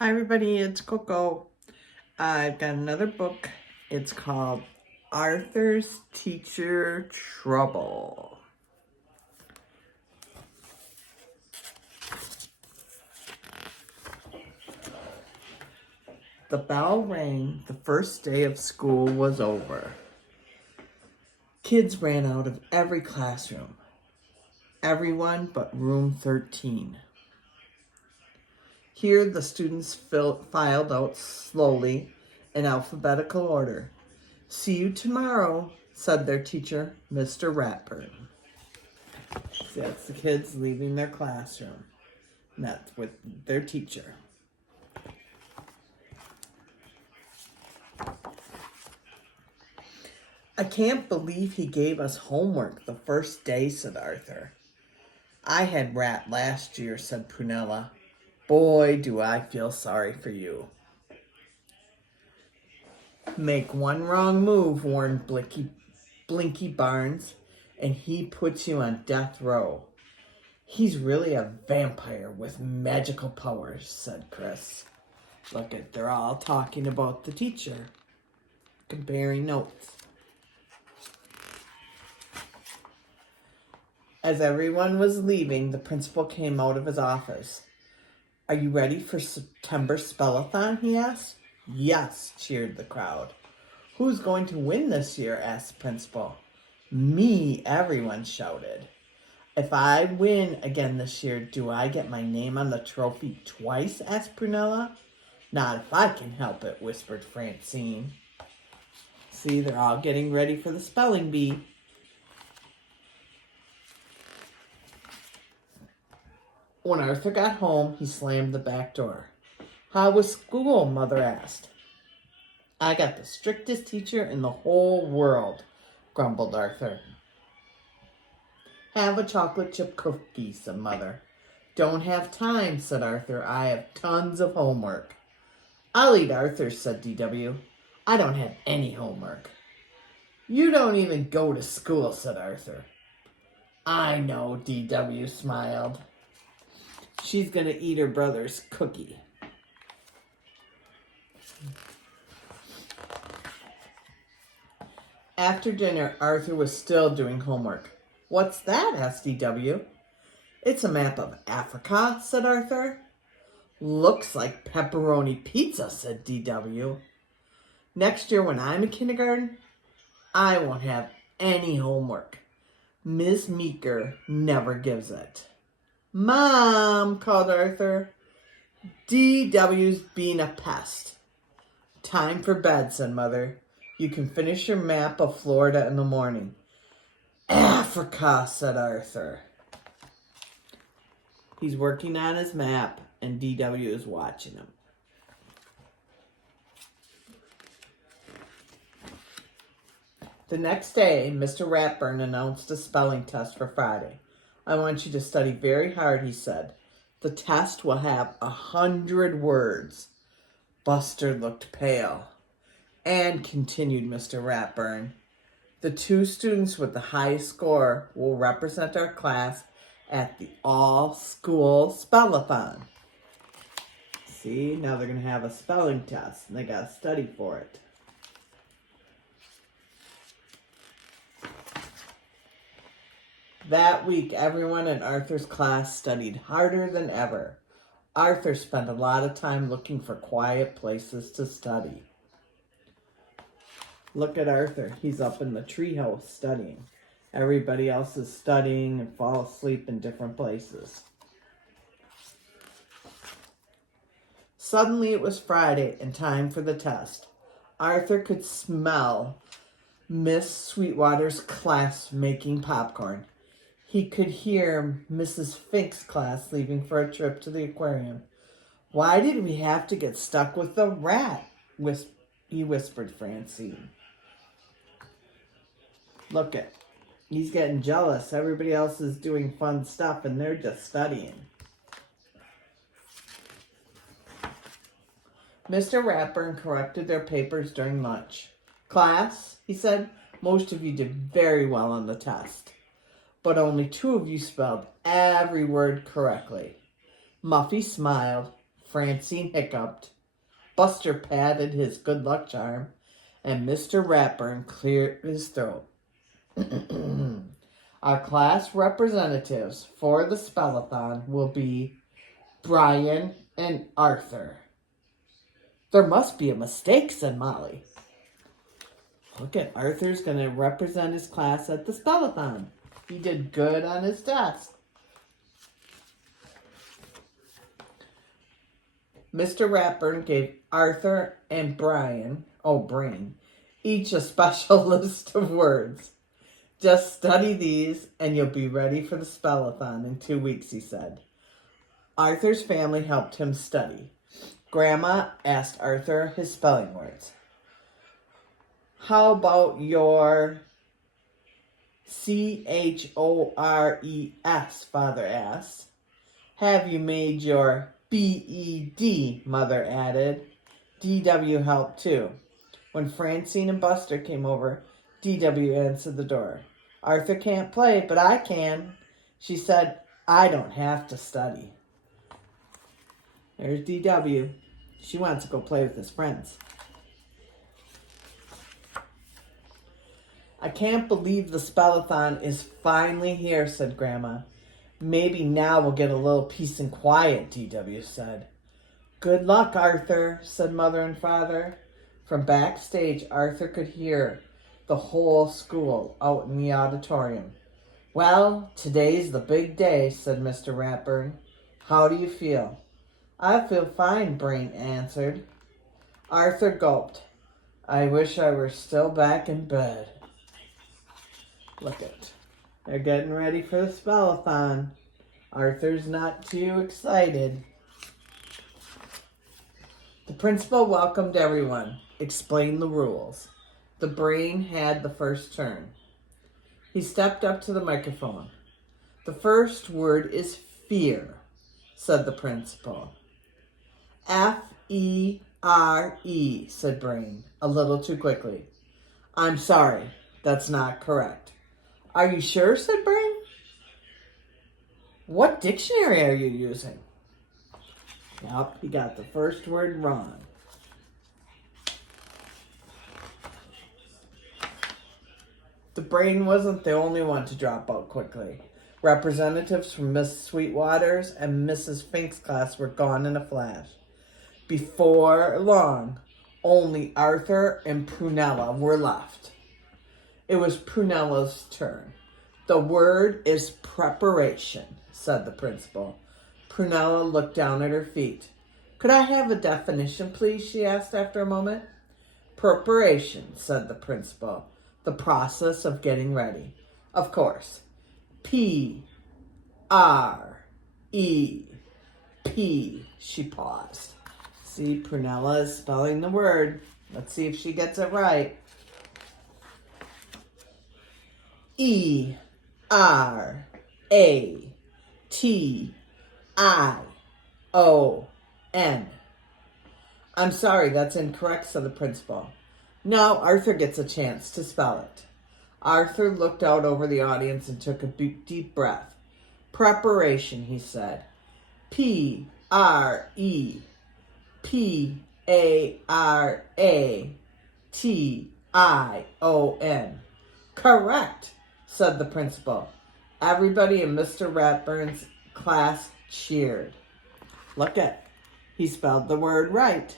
Hi everybody, it's Coco. I've got another book. It's called Arthur's Teacher Trouble. The bell rang. The first day of school was over. Kids ran out of every classroom. Everyone but room 13. Here the students filed out slowly in alphabetical order. "See you tomorrow," said their teacher, Mr. Ratburn. See, that's the kids leaving their classroom. And that's with their teacher. "I can't believe he gave us homework the first day," said Arthur. "I had rat last year," said Prunella. "Boy, do I feel sorry for you." "Make one wrong move," warned Blinky Barnes, "and he puts you on death row." "He's really a vampire with magical powers," said Chris. Look at, they're all talking about the teacher, comparing notes. As everyone was leaving, the principal came out of his office. "Are you ready for September Spellathon?" he asked. "Yes," cheered the crowd. "Who's going to win this year?" asked the principal. "Me," everyone shouted. "If I win again this year, do I get my name on the trophy twice?" asked Prunella. "Not if I can help it," whispered Francine. See, they're all getting ready for the spelling bee. When Arthur got home, he slammed the back door. "How was school?" Mother asked. "I got the strictest teacher in the whole world," grumbled Arthur. "Have a chocolate chip cookie," said Mother. "Don't have time," said Arthur. "I have tons of homework." "I'll eat Arthur's," said DW. "I don't have any homework." "You don't even go to school," said Arthur. "I know," DW smiled. She's going to eat her brother's cookie. After dinner, Arthur was still doing homework. "What's that?" asked DW. "It's a map of Africa," said Arthur. "Looks like pepperoni pizza," said DW. "Next year when I'm in kindergarten, I won't have any homework. Miss Meeker never gives it." "Mom," called Arthur. "DW's being a pest." "Time for bed," said Mother. "You can finish your map of Florida in the morning." "Africa," said Arthur. He's working on his map, and DW is watching him. The next day, Mr. Ratburn announced a spelling test for Friday. "I want you to study very hard," he said. "The test will have 100 words." Buster looked pale. "And," continued Mr. Ratburn, "the two students with the highest score will represent our class at the all-school spellathon." See, now they're going to have a spelling test, and they got to study for it. That week, everyone in Arthur's class studied harder than ever. Arthur spent a lot of time looking for quiet places to study. Look at Arthur. He's up in the treehouse studying. Everybody else is studying and fall asleep in different places. Suddenly it was Friday and time for the test. Arthur could smell Miss Sweetwater's class making popcorn. He could hear Mrs. Fink's class leaving for a trip to the aquarium. "Why did we have to get stuck with the rat?" he whispered Francine. Look at, he's getting jealous. Everybody else is doing fun stuff and they're just studying. Mr. Ratburn corrected their papers during lunch. "Class," he said, "most of you did very well on the test, but only 2 of you spelled every word correctly." Muffy smiled. Francine hiccuped. Buster patted his good luck charm, and Mr. Ratburn cleared his throat. Our class representatives for the spellathon will be Brian and Arthur. There must be a mistake, said Molly. Look at Arthur's going to represent his class at the spellathon. He did good on his test. Mr. Ratburn gave Arthur and Brain, each a special list of words. Just study these and you'll be ready for the spellathon in 2 weeks, he said. Arthur's family helped him study. Grandma asked Arthur his spelling words. How about your CHORES, Father asked. Have you made your BED, Mother added. DW helped too. When Francine and Buster came over, DW answered the door. Arthur can't play, but I can. She said, I don't have to study. There's DW. She wants to go play with his friends. I can't believe the spellathon is finally here, said Grandma. Maybe now we'll get a little peace and quiet, DW said. Good luck, Arthur, said Mother and Father. From backstage, Arthur could hear the whole school out in the auditorium. Well, today's the big day, said Mr. Ratburn. How do you feel? I feel fine, Brain answered. Arthur gulped. I wish I were still back in bed. Look it. They're getting ready for the spellathon. Arthur's not too excited. The principal welcomed everyone, explained the rules. The Brain had the first turn. He stepped up to the microphone. The first word is fear, said the principal. FERE, said Brain, a little too quickly. I'm sorry, that's not correct. Are you sure, said Brain? What dictionary are you using? Yep, he got the first word wrong. The Brain wasn't the only one to drop out quickly. Representatives from Miss Sweetwater's and Mrs. Fink's class were gone in a flash. Before long, only Arthur and Prunella were left. It was Prunella's turn. The word is preparation, said the principal. Prunella looked down at her feet. Could I have a definition, please? She asked after a moment. Preparation, said the principal. The process of getting ready. Of course. PREP. She paused. See, Prunella is spelling the word. Let's see if she gets it right. ERATION. I'm sorry, that's incorrect, said the principal. Now Arthur gets a chance to spell it. Arthur looked out over the audience and took a deep breath. Preparation, he said. PREPARATION. Correct, said the principal. Everybody in Mr. Ratburn's class cheered. Look at, he spelled the word right.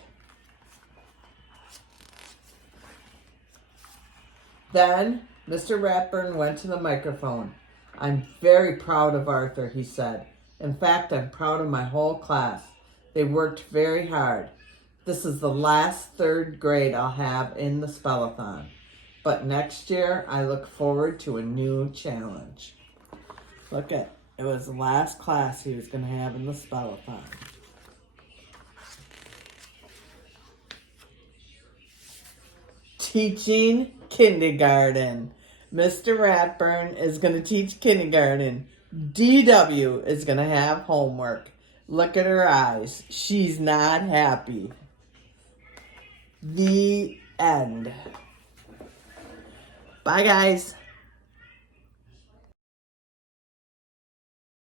Then Mr. Ratburn went to the microphone. I'm very proud of Arthur, he said. In fact, I'm proud of my whole class. They worked very hard. This is the last third grade I'll have in the spellathon. But next year, I look forward to a new challenge. Look at, it was the last class he was going to have in the spellathon. Teaching kindergarten. Mr. Ratburn is going to teach kindergarten. DW is going to have homework. Look at her eyes. She's not happy. The end. Bye, guys.